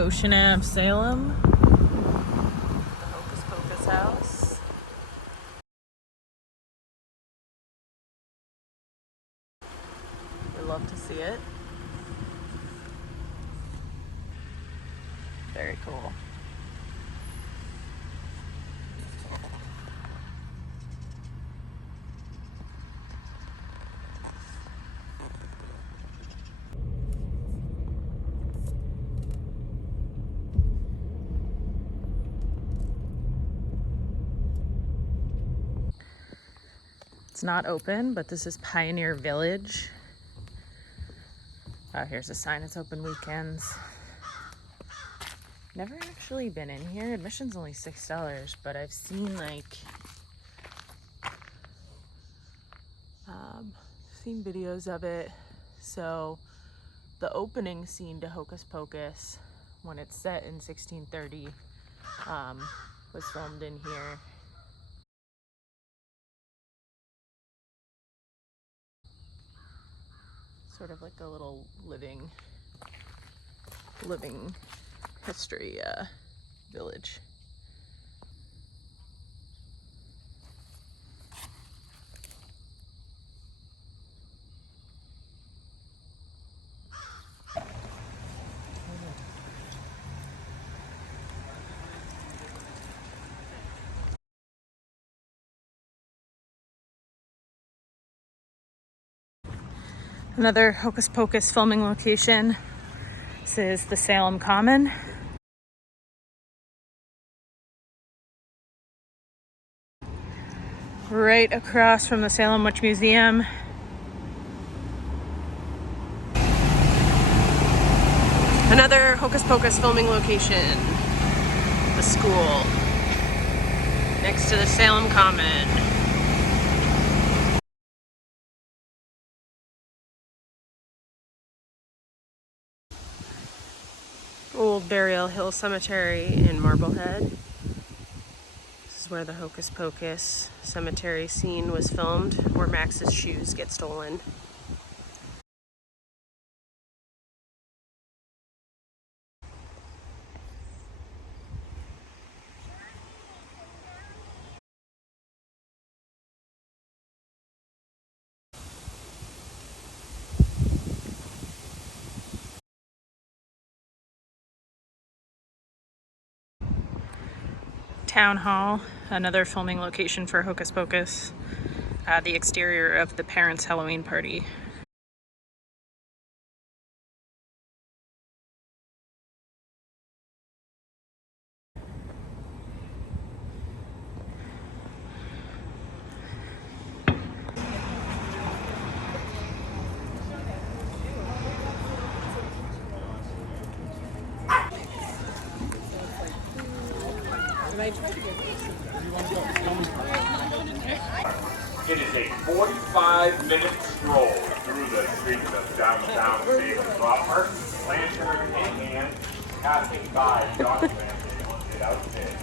Ocean Ave, Salem. The Hocus Pocus house. We love to see it. Very cool. It's not open, but this is Pioneer Village. Oh, here's a sign. It's open weekends. Never actually been in here. Admission's only $6, but I've seen seen videos of it. So the opening scene to Hocus Pocus, when it's set in 1630, was filmed in here. Sort of like a little living history village. Another Hocus Pocus filming location. This is the Salem Common. Right across from the Salem Witch Museum. Another Hocus Pocus filming location. The school. Next to the Salem Common. Old Burial Hill Cemetery in Marblehead. This is where the Hocus Pocus cemetery scene was filmed, where Max's shoes get stolen. Town Hall, another filming location for Hocus Pocus. The exterior of the parents' Halloween party. It is a 45-minute stroll through the streets of downtown Proctors, lantern in hand, passing by dog family outfit.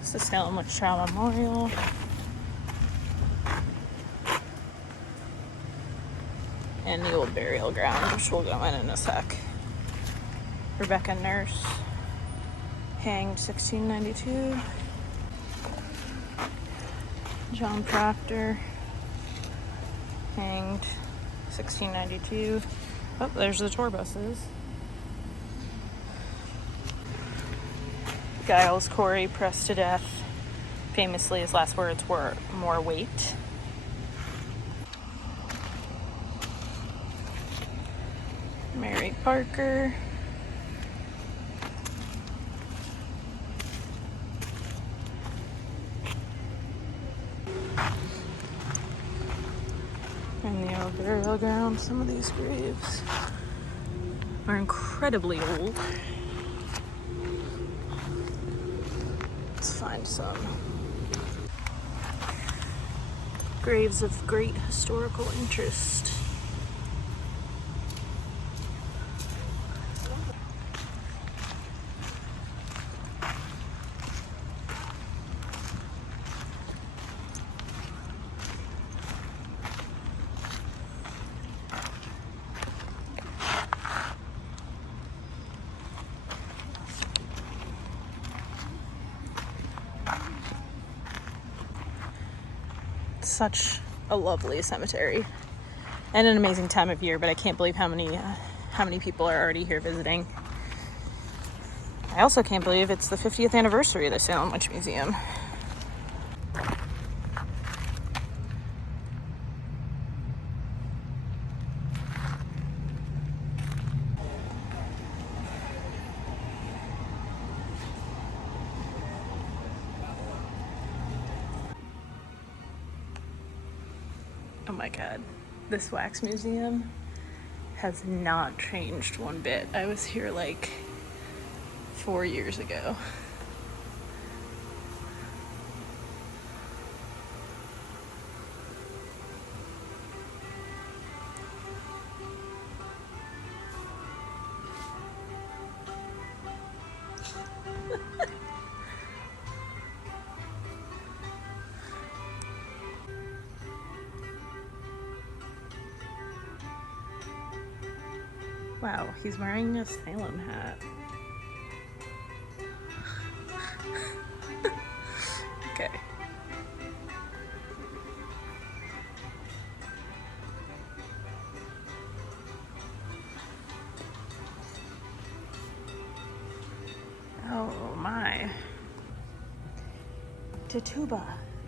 It's the Salem Witch Trial Memorial. And the old burial ground, which we'll go in a sec. Rebecca Nurse, hanged 1692. John Proctor, hanged 1692. Oh, there's the tour buses. Giles Corey pressed to death. Famously, his last words were, "More weight." Mary Parker. And the old burial ground. Some of these graves are incredibly old. Let's find some. Graves of great historical interest. Such a lovely cemetery and an amazing time of year, but I can't believe how many people are already here visiting. I also can't believe it's the 50th anniversary of the Salem Witch Museum. Oh my god, this wax museum has not changed one bit. I was here like 4 years ago. Wow, he's wearing a Salem hat. Okay. Oh my. Tituba,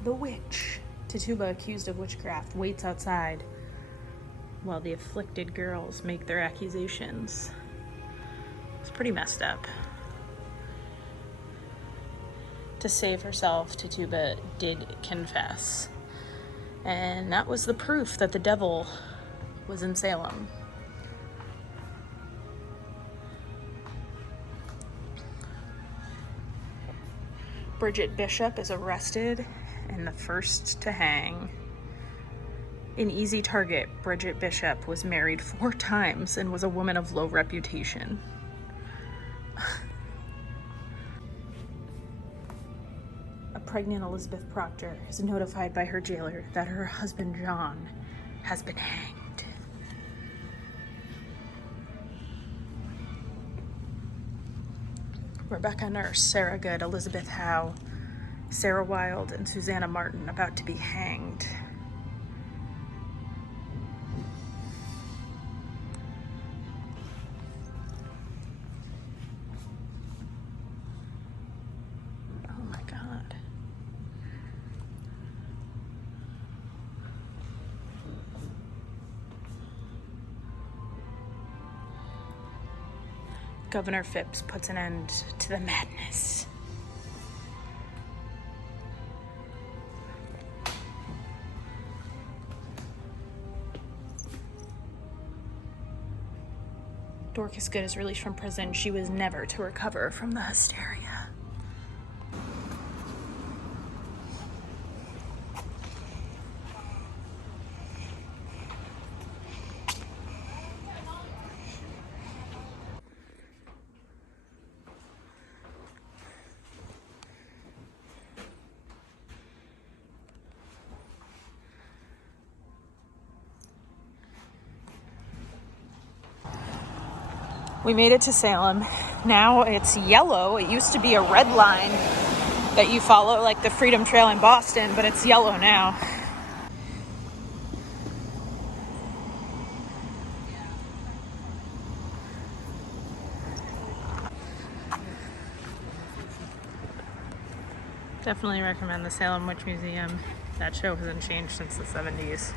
the witch. Tituba, accused of witchcraft, waits outside while the afflicted girls make their accusations. It's pretty messed up. To save herself, Tituba did confess. And that was the proof that the devil was in Salem. Bridget Bishop is arrested and the first to hang. An easy target, Bridget Bishop was married 4 times and was a woman of low reputation. A pregnant Elizabeth Proctor is notified by her jailer that her husband John has been hanged. Rebecca Nurse, Sarah Good, Elizabeth Howe, Sarah Wilde, and Susanna Martin about to be hanged. Oh my God. Governor Phipps puts an end to the madness. Dorcas Good is released from prison. She was never to recover from the hysteria. We made it to Salem. Now it's yellow. It used to be a red line that you follow, like the Freedom Trail in Boston, but it's yellow now. Definitely recommend the Salem Witch Museum. That show hasn't changed since the 70s.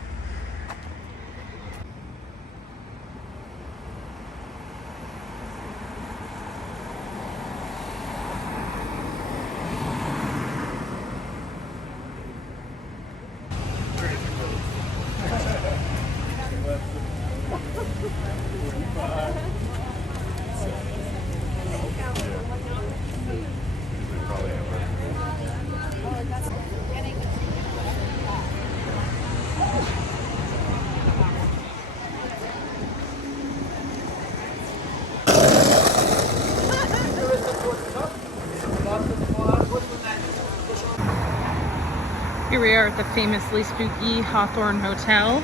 Here we are at the famously spooky Hawthorne Hotel.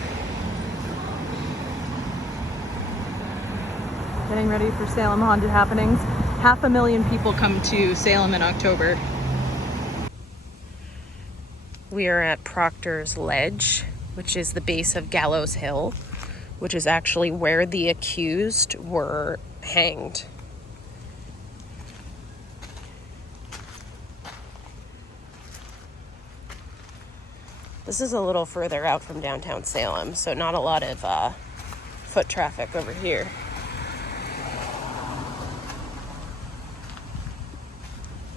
Getting ready for Salem Haunted Happenings. 500,000 people come to Salem in October. We are at Proctors Ledge, which is the base of Gallows Hill, which is actually where the accused were hanged. This is a little further out from downtown Salem, so not a lot of foot traffic over here.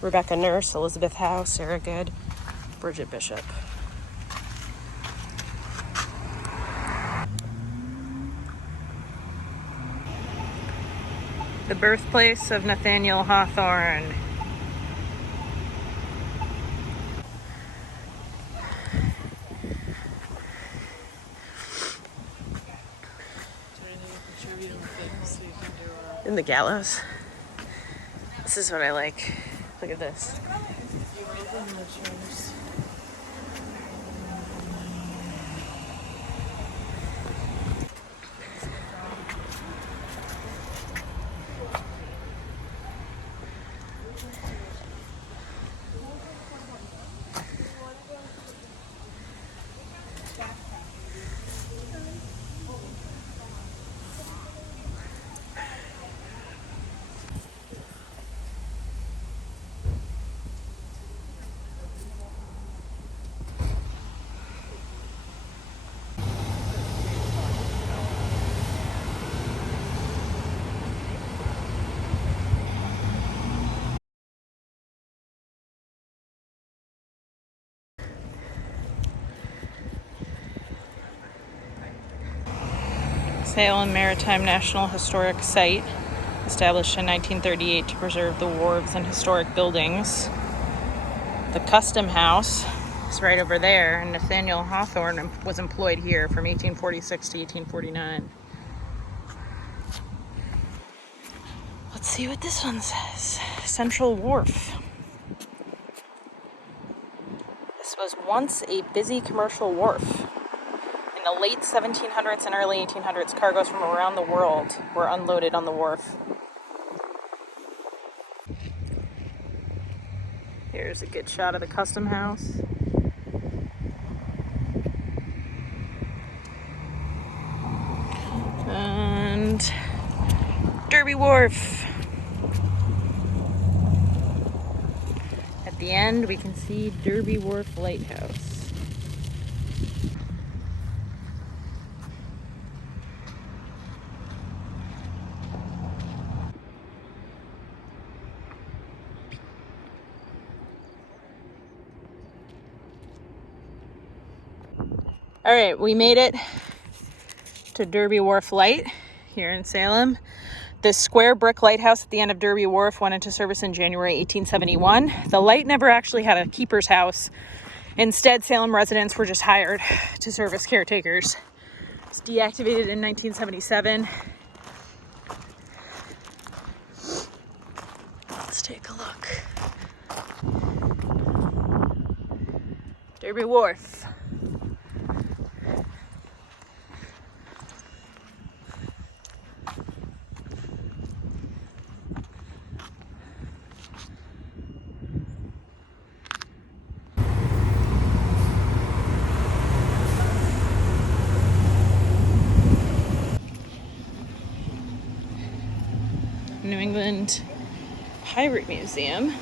Rebecca Nurse, Elizabeth Howe, Sarah Good, Bridget Bishop. The birthplace of Nathaniel Hawthorne. In the gallows. This is what I like. Look at this. Salem Maritime National Historic Site, established in 1938 to preserve the wharves and historic buildings. The Custom House is right over there, and Nathaniel Hawthorne was employed here from 1846 to 1849. Let's see what this one says. Central Wharf. This was once a busy commercial wharf. In the late 1700s and early 1800s, cargoes from around the world were unloaded on the wharf. Here's a good shot of the Custom House. And Derby Wharf. At the end, we can see Derby Wharf Lighthouse. All right, we made it to Derby Wharf Light here in Salem. This square brick lighthouse at the end of Derby Wharf went into service in January 1871. The light never actually had a keeper's house. Instead, Salem residents were just hired to serve as caretakers. It was deactivated in 1977. Let's take a look. Derby Wharf. New England Pirate Museum.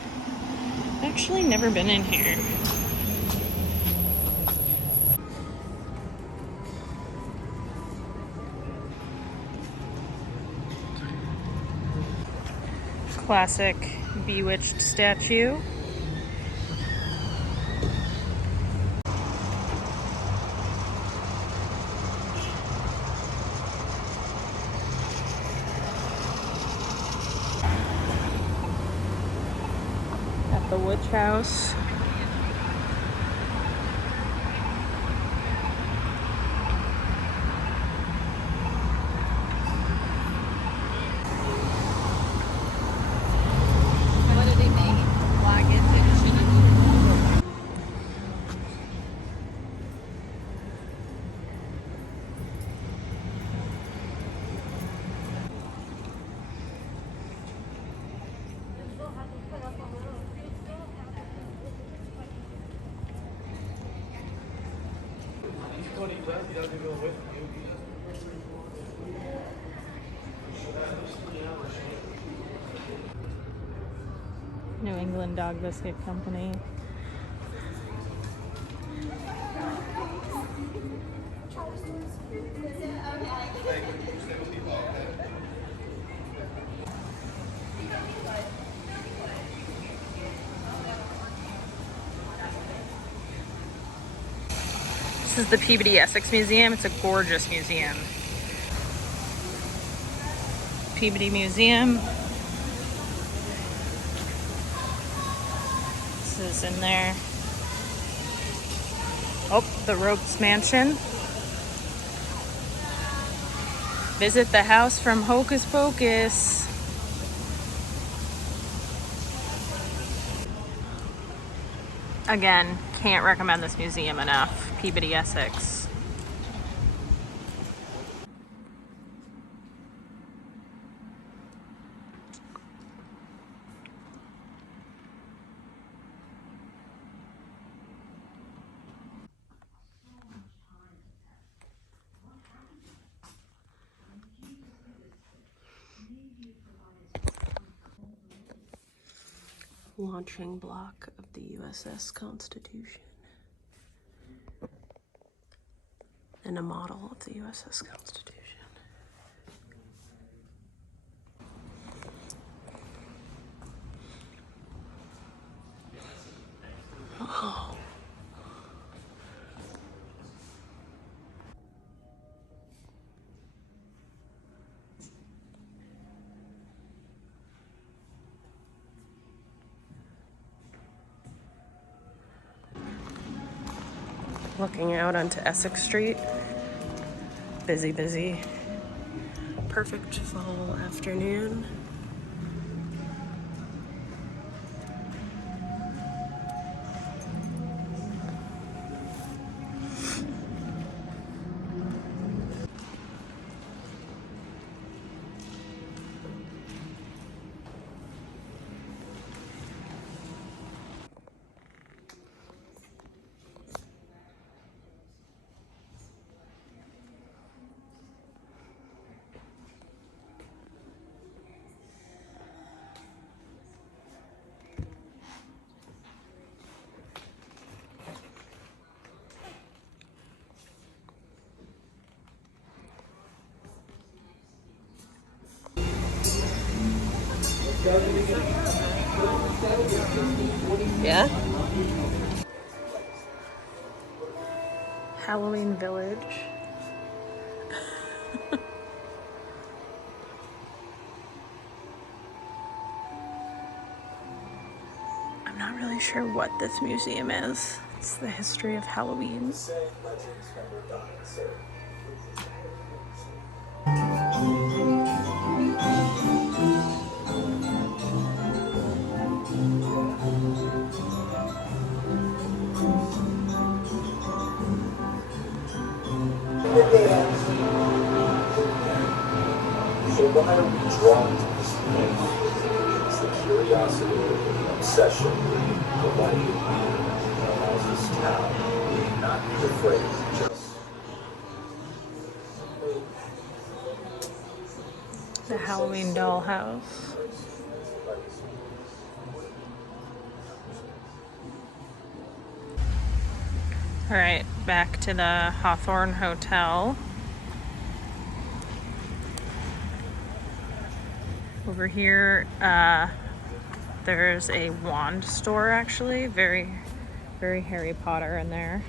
Actually never been in here. Classic Bewitched statue. The Witch House. What do they make? New England Dog Biscuit Company. This is the Peabody Essex Museum. It's a gorgeous museum. Peabody Museum. This is in there. Oh, the Ropes Mansion. Visit the house from Hocus Pocus. Again, can't recommend this museum enough. Peabody, Essex. Launching block of the USS Constitution. And a model of the USS Constitution. Oh. Looking out onto Essex Street. Busy, busy. Perfect fall afternoon. Yeah. Halloween Village. I'm not really sure what this museum is. It's the history of Halloween. So why are we drawn to this thing? It's the curiosity, the obsession, the light that allows this town not to be afraid of just The Halloween dollhouse. All right, back to the Hawthorne Hotel. Over here, there's a wand store actually. Very, very Harry Potter in there.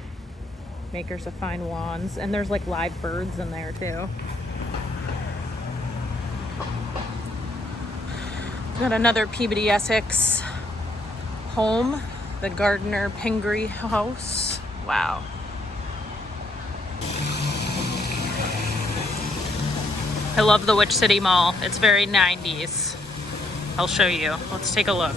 Makers of fine wands. And there's like live birds in there too. Got another Peabody Essex home, the Gardner Pingree House. Wow. I love the Witch City Mall. It's very 90s. I'll show you. Let's take a look.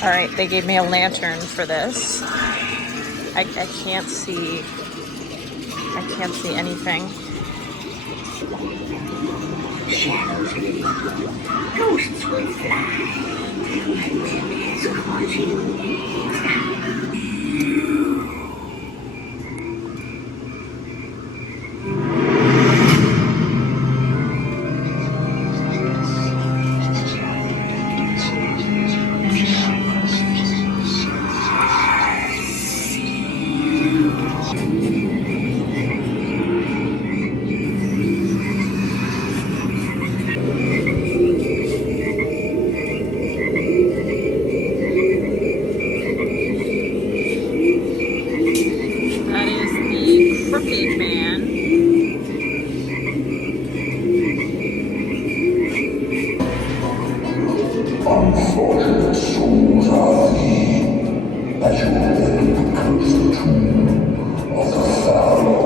All right, they gave me a lantern for this. I can't see. I can't see anything. Shadows will follow, ghosts will fly. My web is causing That is the Crooked Man. Unfortunate souls are ye, as you beg to curse the tomb of the fallow.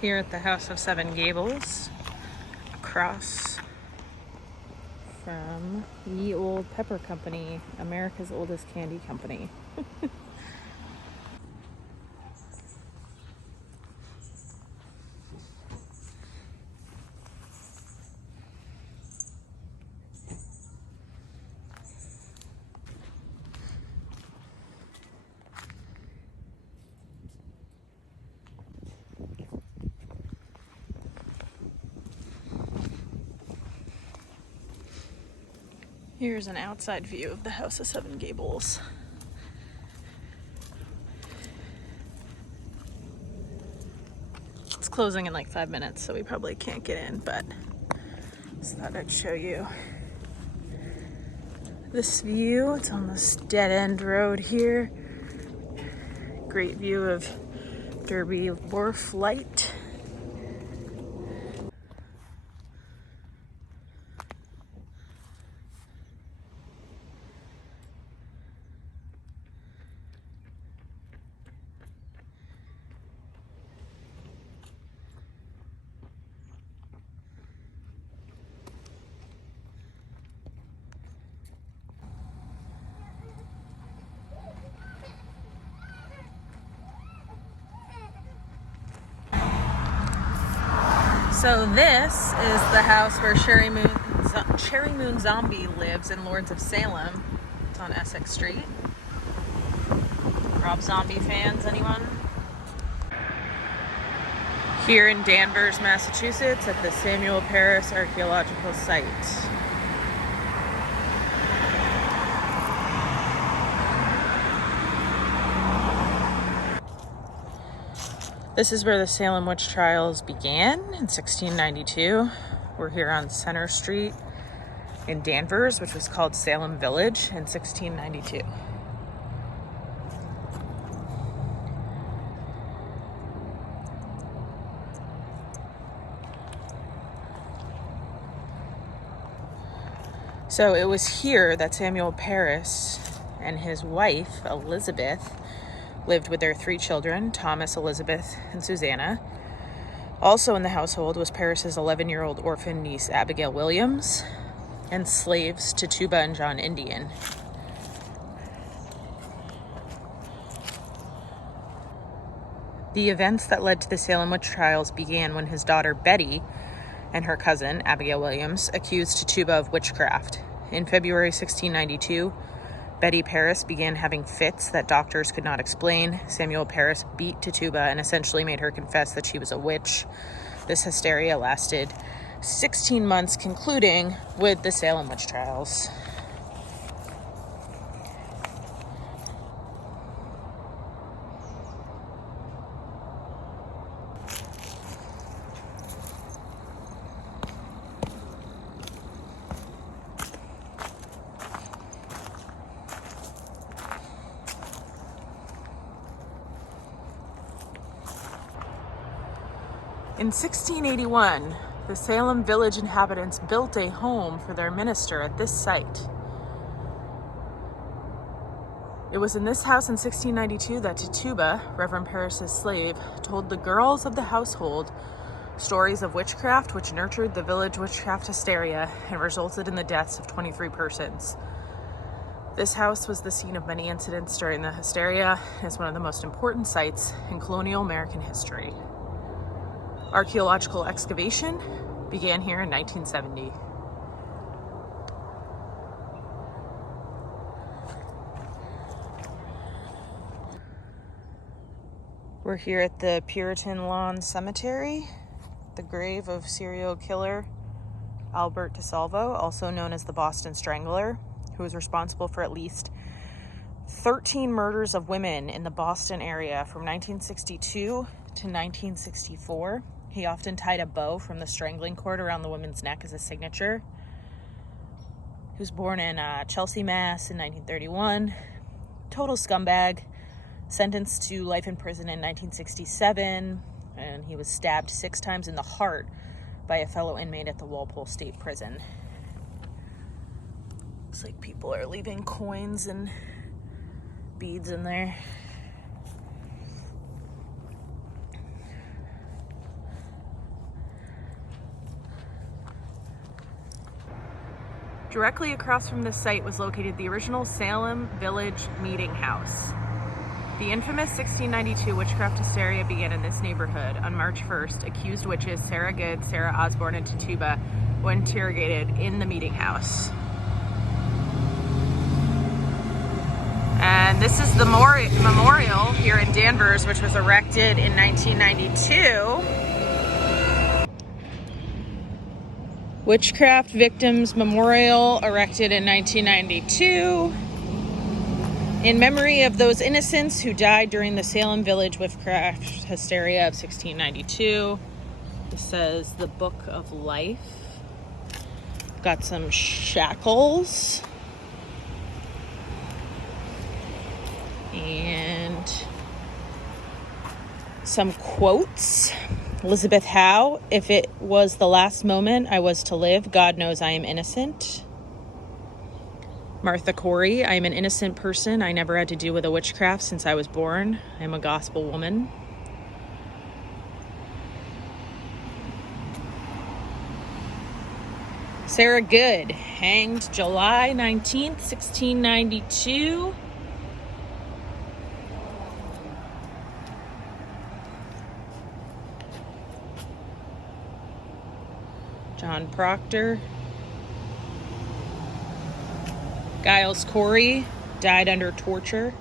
Here at the House of Seven Gables, across from Ye Old Pepper Company, America's oldest candy company. Here's an outside view of the House of Seven Gables. It's closing in like 5 minutes, so we probably can't get in, but just thought I'd show you this view. It's on this dead-end road here. Great view of Derby Wharf light. So this is the house where Cherry Moon Zombie lives in Lords of Salem. It's on Essex Street. Rob Zombie fans, anyone? Here in Danvers, Massachusetts at the Samuel Parris Archaeological Site. This is where the Salem witch trials began in 1692. We're here on Center Street in Danvers, which was called Salem Village in 1692. So it was here that Samuel Parris and his wife, Elizabeth, lived with their 3 children, Thomas, Elizabeth, and Susanna. Also in the household was Parris's 11-year-old orphan niece, Abigail Williams, and slaves to Tuba and John Indian. The events that led to the Salem witch trials began when his daughter Betty and her cousin, Abigail Williams, accused Tuba of witchcraft. In February 1692, Betty Parris began having fits that doctors could not explain. Samuel Parris beat Tuba and essentially made her confess that she was a witch. This hysteria lasted 16 months, concluding with the Salem witch trials. In 1681, the Salem village inhabitants built a home for their minister at this site. It was in this house in 1692 that Tituba, Reverend Parris's slave, told the girls of the household stories of witchcraft, which nurtured the village witchcraft hysteria and resulted in the deaths of 23 persons. This house was the scene of many incidents during the hysteria and is one of the most important sites in colonial American history. Archaeological excavation began here in 1970. We're here at the Puritan Lawn Cemetery, the grave of serial killer Albert DeSalvo, also known as the Boston Strangler, who was responsible for at least 13 murders of women in the Boston area from 1962 to 1964. He often tied a bow from the strangling cord around the woman's neck as a signature. He was born in Chelsea, Mass. in 1931. Total scumbag. Sentenced to life in prison in 1967. And he was stabbed 6 times in the heart by a fellow inmate at the Walpole State Prison. Looks like people are leaving coins and beads in there. Directly across from this site was located the original Salem Village Meeting House. The infamous 1692 witchcraft hysteria began in this neighborhood. On March 1st, accused witches Sarah Good, Sarah Osborne, and Tituba were interrogated in the meeting house. And this is the memorial here in Danvers, which was erected in 1992. Witchcraft Victims Memorial, erected in 1992, in memory of those innocents who died during the Salem Village witchcraft hysteria of 1692. This says the Book of Life. Got some shackles. And some quotes. Elizabeth Howe, if it was the last moment I was to live, God knows I am innocent. Martha Corey, I am an innocent person. I never had to do with a witchcraft since I was born. I am a gospel woman. Sarah Good, hanged July 19th, 1692. John Proctor. Giles Corey died under torture.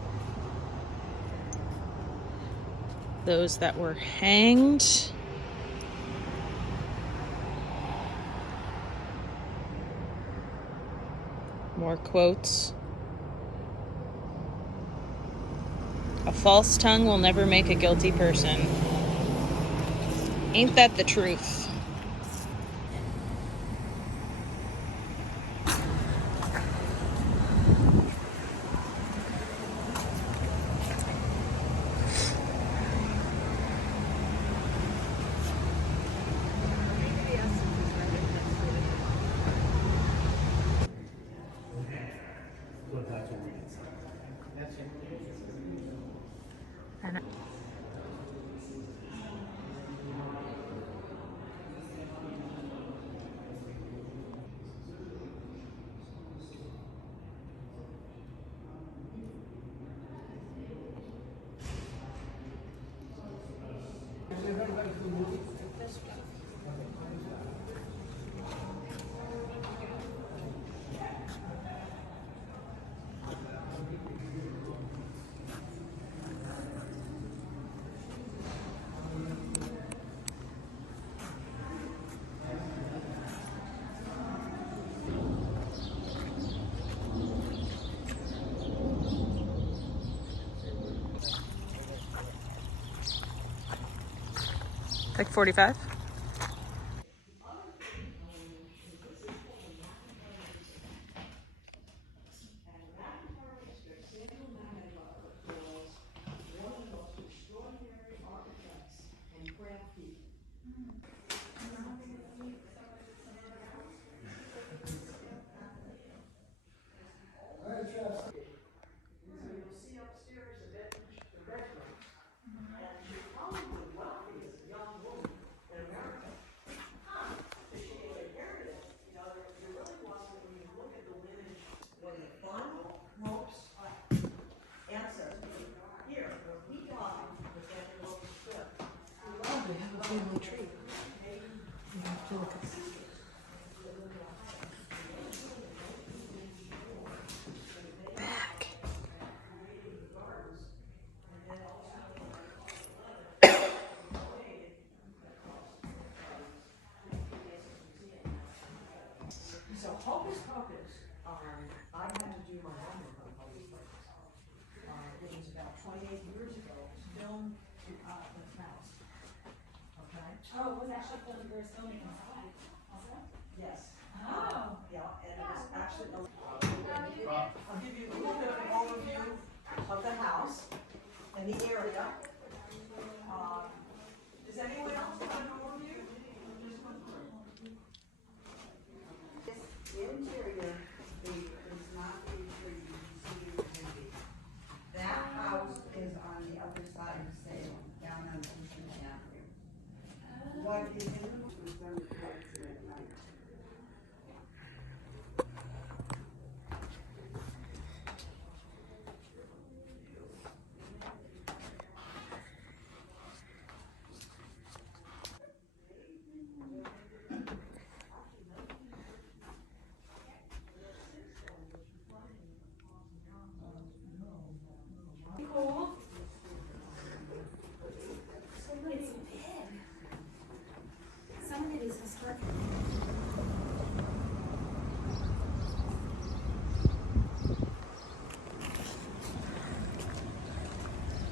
Those that were hanged. More quotes. A false tongue will never make a guilty person. Ain't that the truth? Like 45? So Hocus Pocus, I had to do my homework on Hocus Pocus. It was about 28 years ago. It was filmed in the house. Okay? Oh, it was actually filmed for filming inside. Also? Yes. Oh. Yeah, and it was actually, I'll give you a little bit of an overview of the house and the area.